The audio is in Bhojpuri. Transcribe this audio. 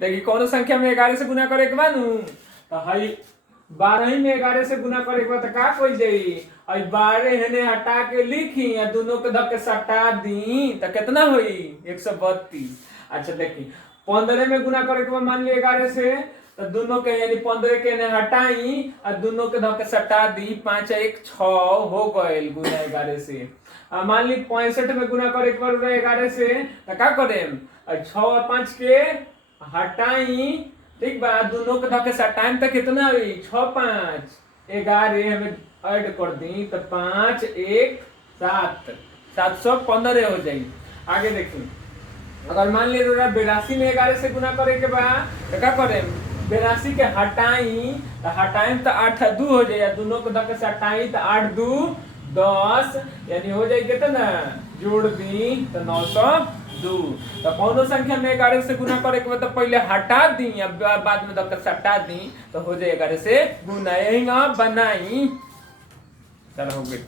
देखी कौनो संख्या में 11 से गुना करे के बा नु तो हई 12 ही में 11 से गुना करे के बा तो का कोई जाई और 12 हेने हटा के लिखी या दोनों के धक के सटा दी तो कितना होई 132। अच्छा देखी 15 में गुना करे के बा मान ली 11 से तो दोनों के यानी 15 के ने हटाई और दोनों के धक के सटा दी 5 1 6 हो गए गुना 11 से। मान ली 65 में गुना करे के बा 11 से तो का करेम 6 और 5 के हटाई ठीक बा दोनों के धके सटाइम तक कितना हुई 6 5 11 हमें ऐड कर दी तो 5 1 7 715 हो जाई। आगे देखिए अगर मान ली 82 में 11 से गुना करे के बा तो का करें 82 के हटाई तो हटाइम तो 8 2 हो जाए दोनों के धके सटाई तो 8 2 10 यानी हो जाए कितना जोड़ दी तो 902। तो कौनो संख्या में 11 से गुना करे के मतलब पहले हटा दी या बाद में दक्कत सटा दी तो हो जाए 11 से गुना यही ना बनाई। चलो हो गई।